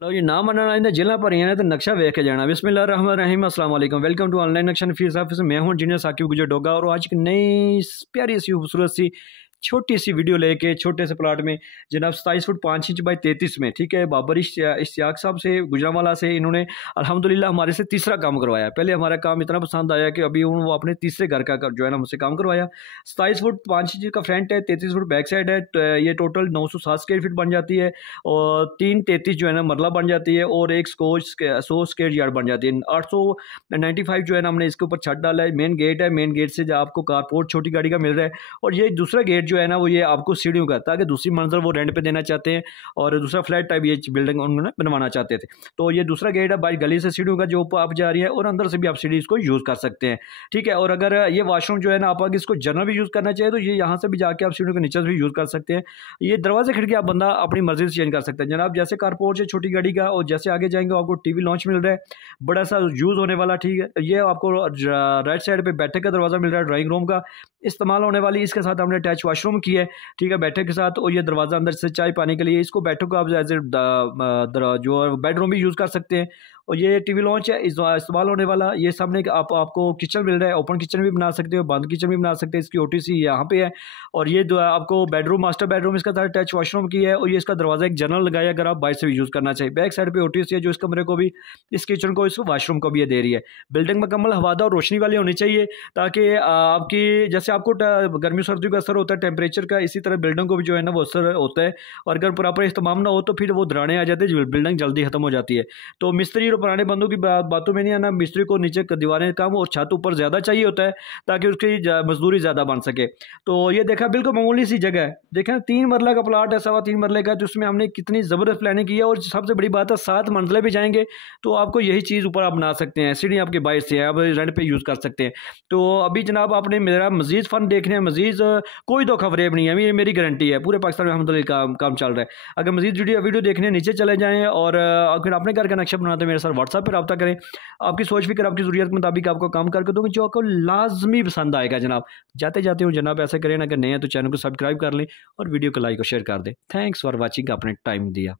लो जी ना मनना आइंदा जिला पर ही तो नक्शा वेख के जाना। बिस्मिल्लाहिर्रहमानिर्रहीम, अस्सलाम वालेकुम, वेलकम टू ऑनलाइन नक्शा फीस ऑफिस। मैं हूं इंजीनियर साकिब गुजर डोगा और आज एक नई प्यारी सी खूबसूरत सी छोटी सी वीडियो लेके छोटे से प्लाट में जनाब 27 फुट 5 इंच बाई 33 में, ठीक है, बाबर इश्तियाक साहब से गुजरांवाला से इन्होंने अल्हम्दुलिल्लाह हमारे से तीसरा काम करवाया। पहले हमारा काम इतना पसंद आया कि अभी वो अपने तीसरे घर का जो है ना मुझसे काम करवाया। 27 फुट 5 इंच का फ्रंट है, 33 फुट बैक साइड है, तो ये टोटल 907 स्क्वायर फीट बन जाती है और 333 जो है ना मरला बन जाती है और एक 100 स्क्वायर यार्ड बन जाती है। 895 जो है ना हमने इसके ऊपर छत डाला है। मेन गेट है, मेन गेट से जो आपको कारपोर्ट छोटी गाड़ी का मिल रहा है और ये दूसरा गेट जो है ना वो ये आपको सीढ़ियों का, ताकि दूसरी मंजिल वो रेंट पे देना चाहते हैं और दूसरा फ्लैट टाइप ये बिल्डिंग उन्होंने बनवाना चाहते थे। तो ये दूसरा गेट है बाई गली से सीढ़ियों का जो ऊपर आप जा रही है और अंदर से भी आप सीढ़ी इसको यूज़ कर सकते हैं, ठीक है। और अगर ये वॉशरूम जो है ना आप अगर इसको जनरल भी यूज़ करना चाहिए तो ये यहाँ से भी जाके आप सीढ़ियों के नीचे से भी यूज़ कर सकते हैं। ये दरवाजे खिड़की आप बंदा अपनी मर्जी से चेंज कर सकते हैं जनाब। जैसे कारपोर्ट से छोटी गाड़ी का और जैसे आगे जाएंगे आपको टीवी लॉन्च मिल रहा है, बड़ा सा यूज़ होने वाला, ठीक है। ये आपको राइट साइड पे बैठक का दरवाज़ा मिल रहा है ड्राइंग रूम का इस्तेमाल होने वाली। इसके साथ हमने अटैच वॉशरूम की है, ठीक है, बैठक के साथ। और ये दरवाज़ा अंदर से चाय पानी के लिए, इसको बैठक को आप एज ए जो बेडरूम भी यूज़ कर सकते हैं। और ये टीवी लॉन्च है इस्तेमाल होने वाला। ये सामने आपको किचन मिल रहा है, ओपन किचन भी बना सकते हो, बंद किचन भी बना सकते हैं। इसकी ओटीसी यहाँ पे है और ये आपको बेडरूम मास्टर बेडरूम इसका साथ अटैच वॉशरूम की है। और ये इसका दरवाज़ा एक जनरल लगाया अगर आप बाहर से भी यूज़ करना चाहिए। बैक साइड पे ओटीसी है जो इस कमरे को भी, इस किचन को, इस वॉशरूम को भी ये दे रही है। बिल्डिंग मुकम्मल हवादार और रोशनी वाली होनी चाहिए ताकि आपकी जैसे आपको गर्मी सर्दियों का असर होता है टेम्परेचर का, इसी तरह बिल्डिंग को भी जो है ना वो असर होता है। और अगर प्रॉपर इस्तेमाल ना हो तो फिर वो दरारें आ जाती है, बिल्डिंग जल्दी खत्म हो जाती है। तो मिस्त्री और पुराने बंदों की बातों में नहीं आना। मिस्त्री को नीचे दीवारें कम और छत ऊपर ज़्यादा चाहिए होता है ताकि उसकी मजदूरी ज़्यादा बन सके। तो ये देखा बिल्कुल मामूली सी जगह है, देखें 3 मरला का प्लाट है, 3.25 मरले का, तो उसमें हमने कितनी ज़बरदस्त प्लानिंग की है। और सबसे बड़ी बात है 7 मंजिलें भी जाएंगे तो आपको यही चीज़ ऊपर आप बना सकते हैं। सीढ़ी आपके बाहर से है, आप रेंट पे यूज़ कर सकते हैं। तो अभी जनाब आपने मेरा मजीद फ़न देखने हैं, मजीद कोई धोखा फरेब नहीं है, मेरी गारंटी है। पूरे पाकिस्तान में अल्हम्दुलिल्लाह काम चल रहा है। अगर मजीद वीडियो देखने नीचे चले जाएँ और अगर अपने घर का नक्शा बनाते मेरे साथ व्हाट्सएप पर रब्ता करें। आपकी सोच फिक्र आपकी ज़रूरत के मुताबिक आपको काम करके दूँगी जो आपको लाजमी पसंद आएगा जनाब। जाते जाते हूँ जनाब ऐसे करें, अगर नए हैं तो चैनल को सब्सक्राइब कर लें और वीडियो को लाइक और शेयर कर दें। थैंक्स फॉर वॉचिंग, आपने टाइम दिया।